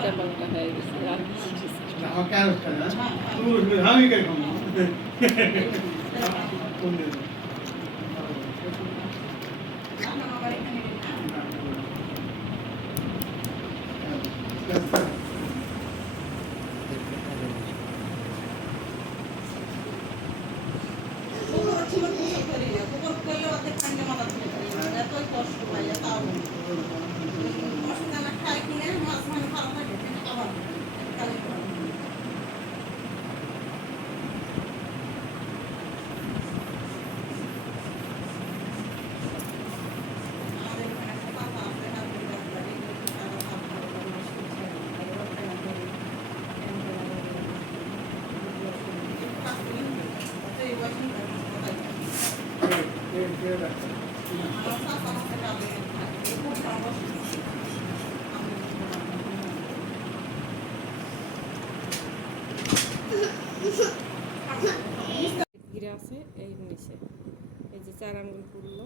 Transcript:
क्या बनता है क्या उसका नाम हम ही कर ঘিরে আছে এই নিচে। যে চার আঙ্গুল পুরলো